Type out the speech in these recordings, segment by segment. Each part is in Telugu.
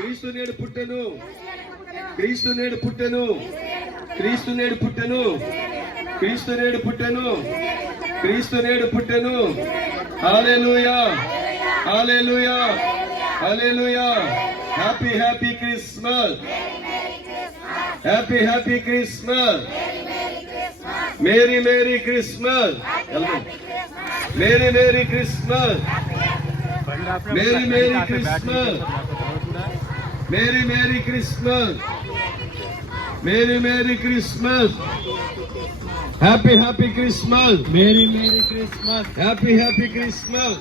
క్రీస్తు నేడు పుట్టెను, క్రీస్తు నేడు పుట్టెను, క్రీస్తు నేడు పుట్టెను, క్రీస్తు నేడు పుట్టెను, క్రీస్తు నేడు పుట్టెను. Hallelujah, hallelujah, hallelujah. Happy happy Christmas, happy happy Christmas, merry merry Christmas, merry merry Christmas, merry merry Christmas, merry merry Christmas, merry merry Christmas, happy happy Christmas, merry merry Christmas, happy happy Christmas,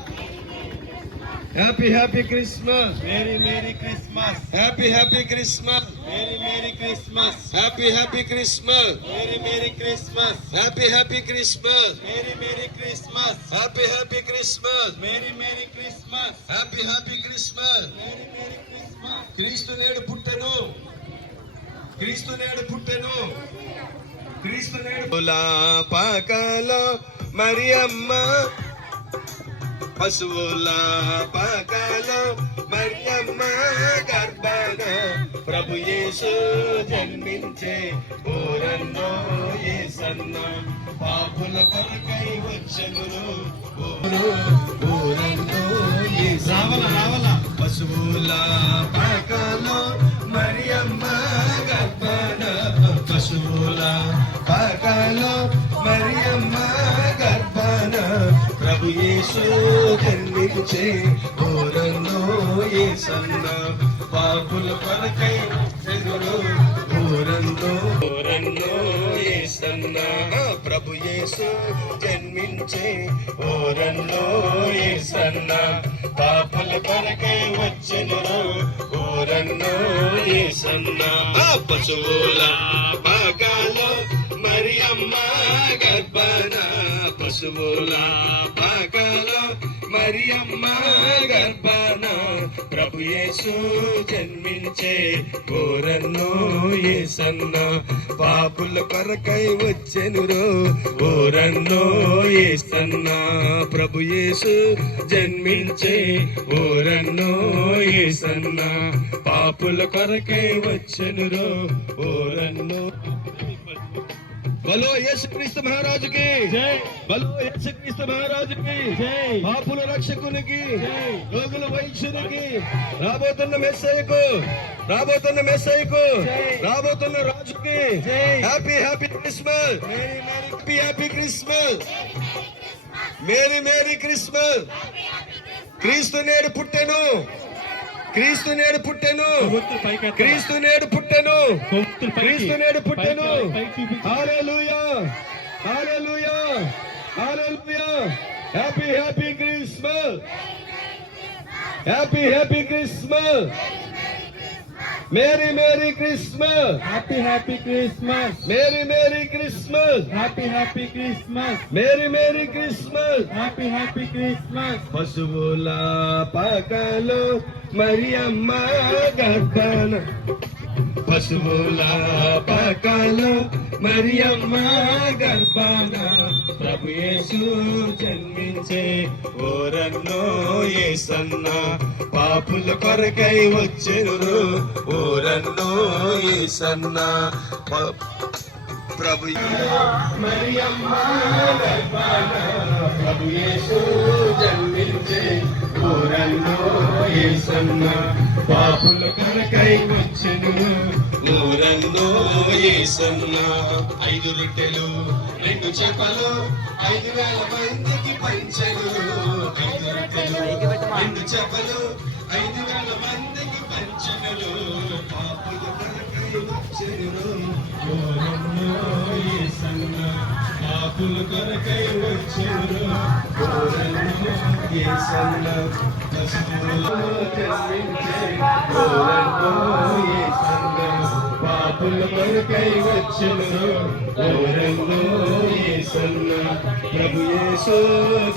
happy happy Christmas, merry merry Christmas, happy happy Christmas, merry merry Christmas, happy happy Christmas, merry merry Christmas, happy happy Christmas, merry merry Christmas, happy happy Christmas, merry merry Christmas, happy happy Christmas, merry merry Christmas. క్రీస్తు నేడు పుట్టెను, క్రీస్తు నేడు పుట్టెను, క్రీస్తు నేడు. పాకలో మరియమ్మ, పశువుల పాకలో మరియమ్మ గర్భాన ప్రభు యేసు జన్మించే ఊరన్నో యేసన్న, పాపుల కొరకై వచ్చెను ఊరన్నో యేసన్న. పశువుల పాకలో మరియమ్మ గర్భాన, పశువుల పాకలో మరియమ్మ గర్భాన ప్రభు యేసు జన్మించే ఊరన్నో యేసన్న, పాపుల కొరకై వచ్చెను ఊరన్నో ఊరన్నో యేసన్న. ప్రభు యేసు జన్మించే ఊరన్నో యేసన్న, పాపుల కొరకై వచ్చెను ఊరన్నో యేసన్న. పశువుల పాకలో మరియమ్మ గర్భాన, పశువుల పాకలో మరియమ్మ గర్భాన ప్రభు యేసు జన్మించే ఊరన్నో యేసన్న, పాపుల కొరకై వచ్చెను ఊరన్నో యేసన్న. ప్రభు యేసు జన్మించే ఊరన్నో యేసన్న, పాపుల కొరకై వచ్చెను ఊరన్నో. బలో యేసుక్రీస్తు మహారాజుకి జై, బలో యేసుక్రీస్తు మహారాజుకి జై, పాపుల రక్షకునికి జై, రోగుల వైద్యునికి, రాబోతున్న మెస్సయ్యకు, రాబోతున్న మెస్సయ్యకు, రాబోతున్న రాజుకి happy happy Christmas, happy happy Christmas, merry merry Christmas. క్రీస్తు నేడు పుట్టెను, క్రీస్తు నేడు పుట్టెను, క్రీస్తు నేడు పుట్టెను, క్రీస్తు నేడు పుట్టెను. Hallelujah, hallelujah, hallelujah. Happy happy Christmas, happy happy Christmas, merry merry Christmas, happy happy Christmas, merry merry Christmas, happy happy Christmas, merry merry Christmas, happy happy Christmas. పశువుల పాకలో మరియమ్మ గర్భాన, పశువుల పాకలో మరియమ్మ గర్భాన ప్రభు యేసు జన్మించే ఊరన్నో యేసన్న, పాపుల కొరకై వచ్చెను ఊరన్నో యేసన్న. ప్రభు మరియమ్మ గర్భాన ప్రభు యేసు జన్మించే ఊరన్నో యేసన్న, పాపుల కొరకై వచ్చెను ఊరన్నో యేసన్న. 5 రొట్టెలు 2 చేపలు 5,000 మందికి పంచెను, 5 రొట్టెలు 2 చేపలు 5,000 మందికి పంచెను, పాపుల కొరకై వచ్చెను ఊరన్నో యేసన్న, పాపుల కొరకై వచ్చెను ఊరన్నో యేసన్న. పశువులలో జన్మించే ఊరన్నో యేసన్న, పాపుల కొరకై వచ్చెను ఊరన్నో యేసన్న. ప్రభు యేసు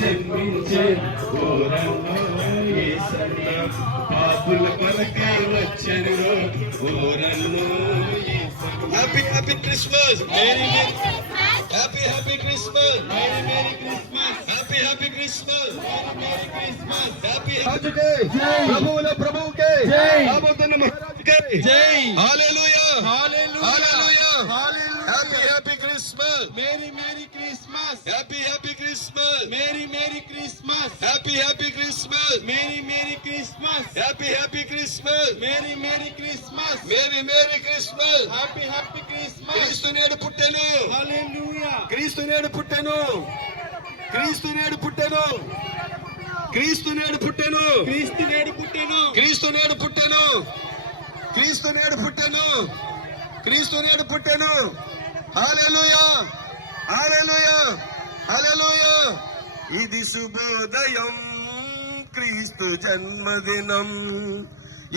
జన్మించే ఊరన్నో యేసన్న, పాపుల కొరకై వచ్చెను ఊరన్నో యేసన్న. Happy happy Christmas, merry merry happy happy Christmas, merry merry Christmas, happy happy Christmas, merry merry Christmas. Happy రాజుకే ప్రభువుల ప్రభువుకే రాబోతున్న మహారాజుకే జై. Hallelujah hallelujah. Hallelujah hallelujah. Happy happy Christmas, merry merry Christmas, happy happy Christmas, merry merry Christmas, happy happy Christmas, merry merry Christmas, happy happy Christmas, merry merry Christmas, merry merry Christmas. Happy happy Christmas. క్రీస్తు నేడు పుట్టెను, హల్లెలూయా. క్రీస్తు నేడు పుట్టెను, క్రీస్తు నేడు పుట్టెను, క్రీస్తు నేడు పుట్టెను, క్రీస్తు నేడు పుట్టెను, క్రీస్తు నేడు పుట్టెను, క్రీస్తు నేడు పుట్టెను, క్రీస్తు నేడు పుట్టెను. హల్లెలూయా హల్లెలూయా హల్లెలూయా. ఇది శుభోదయం, క్రీస్తు జన్మదినం,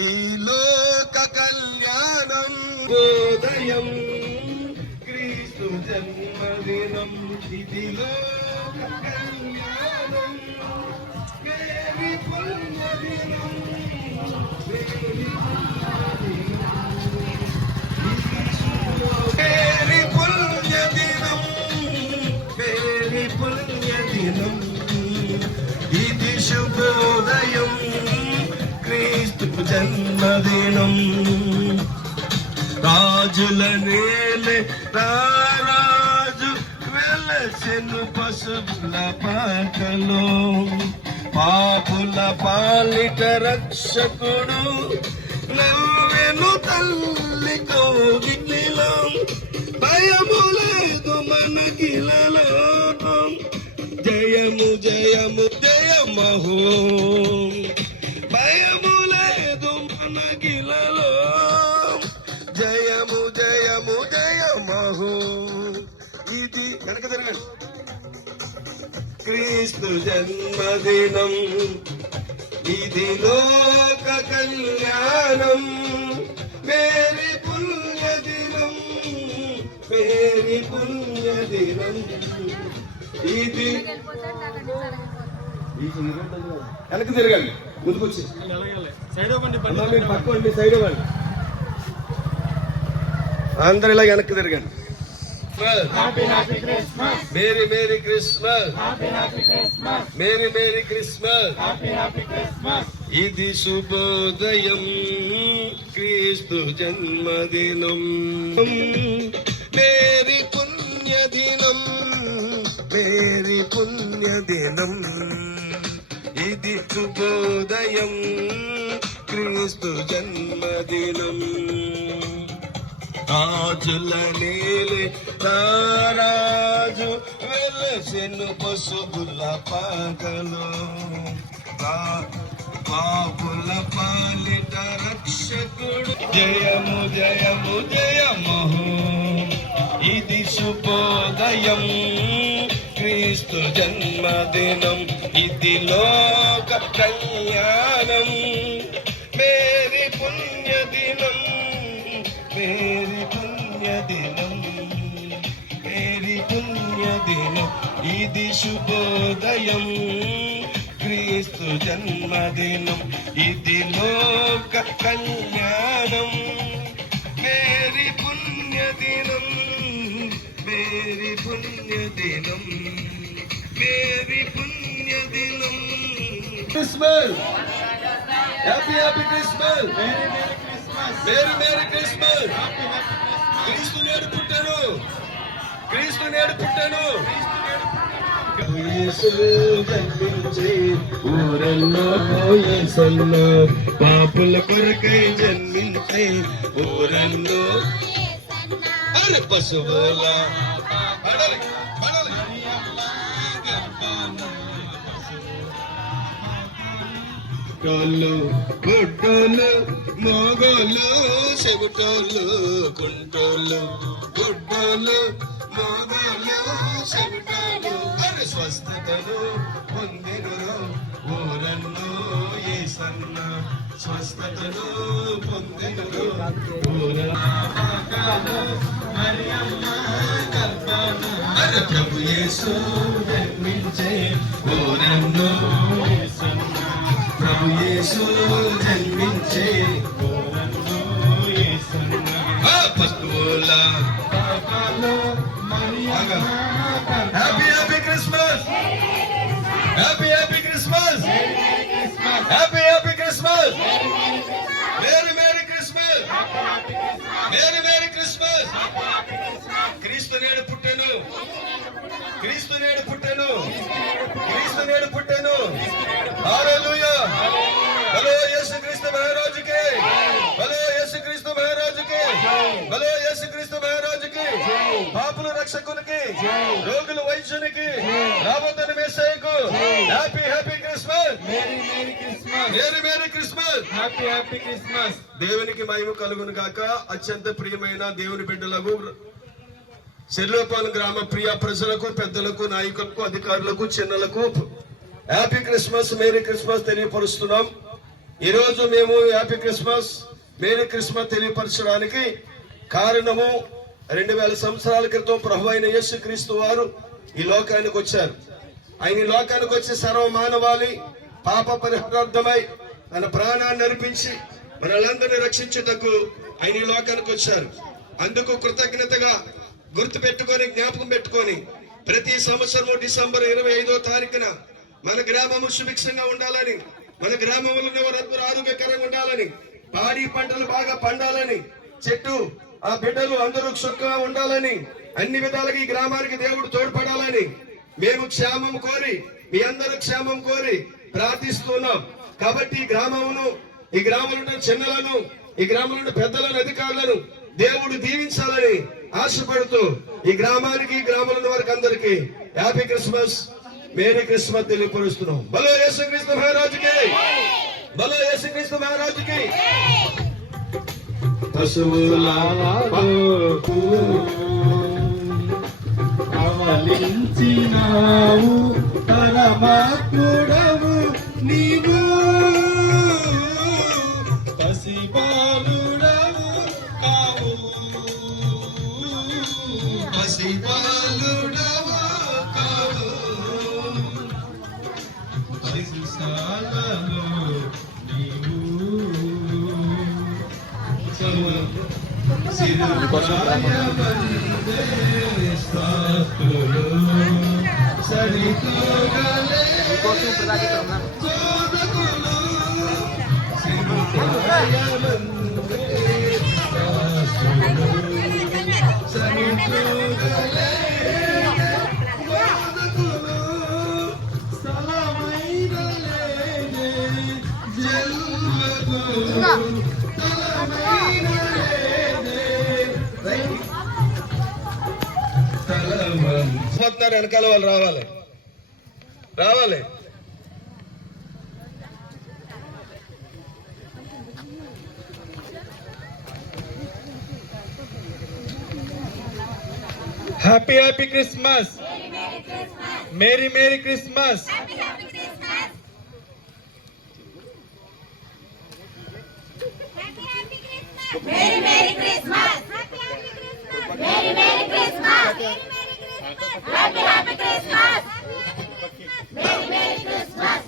ఈ లోక కళ్యాణం. శుభోదయం, క్రీస్తు జన్మదినం, ఇది లోక కళ్యాణం, మేరీ పుణ్యదినం, మేరీ పుణ్యదినం, మేరీ పుణ్యదినం, ఇది శుభోదయం, క్రీస్తు జన్మదినం. రాజుల నేలే రారాజు వెలసెను పశువుల పాకలో, పాపుల పాలిట రక్షకుడు నవ్వెను తల్లి కోగిలిలో, భయము లేదు మనకిలలో, జయము జయము జయమహో, భయము లేదు మనకిలలో, జయము జయము జయమహో. ఇది వెనక జరగండి. క్రీస్తు జన్మదినం, ఇది లోక కళ్యాణం, మేరీ పుణ్యదినం, మేరీ పుణ్యదినం, ఇది వెనక తిరగండి, ముందుకొచ్చి మీరు పట్టుకోండి, సైడ్ ఇవ్వండి, అందరు ఇలా వెనక్కి తిరగండి. Merry merry Christmas, merry merry Christmas, ఇది శుభోదయం, క్రీస్తు జన్మదినం, మేరీ పుణ్యదినం, మేరీ పుణ్యదినం, ఇది శుభోదయం, క్రీస్తు జన్మదినం. రాజుల నేలే రారాజు వెలసెను పశువుల పాకలో, పాపుల పాలిట రక్షకుడు, జయము జయము జయమహో, ఇది శుభోదయం, క్రీస్తు జన్మదినం, ఇది లోక కళ్యాణం, మేరీ పుణ్యదినం, మేరీ పుణ్యదినం, మేరీ పుణ్యదినం, ఇది శుభోదయం, క్రీస్తు జన్మదినం, ఇది లోక కళ్యాణం, మేరీ పుణ్యదినం, మేరీ పుణ్యదినం, మేరీ పుణ్యదినం. Christmas, happy happy Christmas, merry merry Christmas. క్రీస్తు నేడు పుట్టెను, క్రీస్తు నేడు పుట్టెను, యేసు జన్మించే ఊరల్లో యేసన్న, పాపుల కొరకై జన్మించే ఊరల్లో, అరే పశువుల పడాలి పడాలి, టోళ్ళు గుడ్డోళ్ళు మోగోళ్ళు, చెవిటోళ్ళు కుంటోళ్ళు, గుడ్డోళ్ళు మోగోళ్ళు చెవిటోళ్ళు, అరే స్వస్థతలు పొందెను ఊరల్లో యేసన్న, స్వస్థతలు పొందెను అరే ప్రభు యేసు జన్మించే ఊరల్లో, ప్రభు యేసు జన్మించే పస్తువుల మేరీ మేరీ క్రిస్మస్. క్రీస్తు నేడు పుట్టెను, క్రీస్తు నేడు పుట్టెను, క్రీస్తు నేడు పుట్టెను. హల్లెలూయా. హలో యేసుక్రీస్తు మహారాజుకి, హలో యేసుక్రీస్తు మహారాజుకి, హలో యేసుక్రీస్తు మహారాజుకి, పాపుల రక్షకునికి, రోగుల వైద్యునికి, రాబోతున్న మెస్సయ్యకు happy happy Christmas. Merry merry Christmas. Merry merry Christmas. Happy happy Christmas. దేవునికి మహిమ కలుగును గాక. అత్యంత ప్రియమైన దేవుని బిడ్డలకు, శర్లోపాలెం గ్రామ ప్రియ ప్రజలకు, పెద్దలకు, నాయకులకు, అధికారులకు, చిన్నలకు హ్యాపీ క్రిస్మస్, మేరీ క్రిస్మస్ తెలియపరుస్తున్నాం. ఈ రోజు మేము హ్యాపీ క్రిస్మస్, మేరీ క్రిస్మస్ తెలియపరచడానికి కారణము 2000 సంవత్సరాల క్రితం ప్రభు అయిన యేసుక్రీస్తు వారు ఈ లోకానికి వచ్చారు. ఆయన ఈ లోకానికి వచ్చి సర్వ మానవాళి పాప పరిహారార్థమై తన ప్రాణాన్ని అర్పించి మనలందరినీ రక్షించుటకు ఆయన ఈ లోకానికి వచ్చారు. అందుకు కృతజ్ఞతగా గుర్తు పెట్టుకొని, జ్ఞాపకం పెట్టుకొని ప్రతి సంవత్సరం డిసెంబర్ 25వ తారీఖున మన గ్రామము సుభిక్షంగా ఉండాలని, మన గ్రామంలో వారందరూ ఆరోగ్యకరంగా ఉండాలని, పాడి పంటలు బాగా పండాలని, చెట్టు ఆ బిడ్డలు అందరూ సుఖంగా ఉండాలని, అన్ని విధాలుగా ఈ గ్రామానికి దేవుడు తోడ్పడాలని మేము క్షేమం కోరి, మీ అందరూ క్షేమం కోరి ప్రార్థిస్తున్నాం. కాబట్టి ఈ గ్రామంలో ఉన్న చిన్నలను, ఈ గ్రామంలో ఉన్న పెద్దలను, అధికారులను దేవుడు దీవించాలని ఆశపడుతూ ఈ గ్రామానికి, ఈ గ్రామంలో ఉన్న వారికి అందరికీ హ్యాపీ క్రిస్మస్, మేరీ క్రిస్మస్ తెలియపరుస్తున్నాం. బలో యేసుక్రీస్తు మహారాజుకి, బలో యేసుక్రీస్తు మహారాజుకి. అవలించినావు పరమాత్ముడవు నీవు, పసిబాలుడవు కావు, పసిబాలుడవు కావు, పసిశాలలో నీవు, వెనకాల వాళ్ళు రావాలి, రావాలి. Happy happy Christmas, merry merry Christmas. Merry Merry Christmas! Merry Merry Christmas! Happy Happy Christmas! Merry Merry Christmas!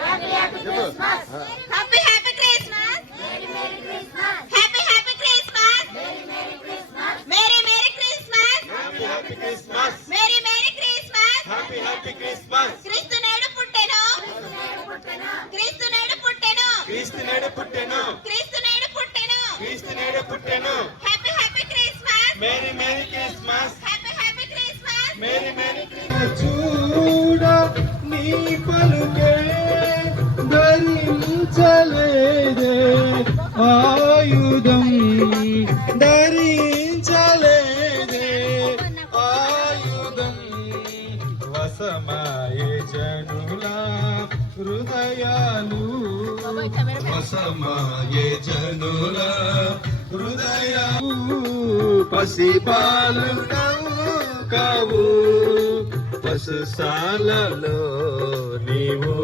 Happy Happy Christmas! Happy Happy Christmas! Merry Merry Christmas! Happy Happy Christmas! Merry Merry Christmas! Merry Merry Christmas! Happy happy Christmas, Merry Merry Christmas! Happy happy Christmas. క్రీస్తు నేడు పుట్టెను! క్రీస్తు నేడు పుట్టెను! క్రీస్తు నేడు పుట్టెను, క్రీస్తు నేడు పుట్టెను! క్రీస్తు నేడు పుట్టెను. Happy happy Christmas! Merry merry Christmas, happy happy Christmas! Merry merry Christmas. చూడ నీ పలుకే ధరించలేదే ఆయుధం, ధరించలేదే ఆయుధం, వసమాయే జనుల హృదయాలు, వసమాయే జనుల హృదయాలు, పసిబాలుడవు కావు, పశుశాలలో నీవు.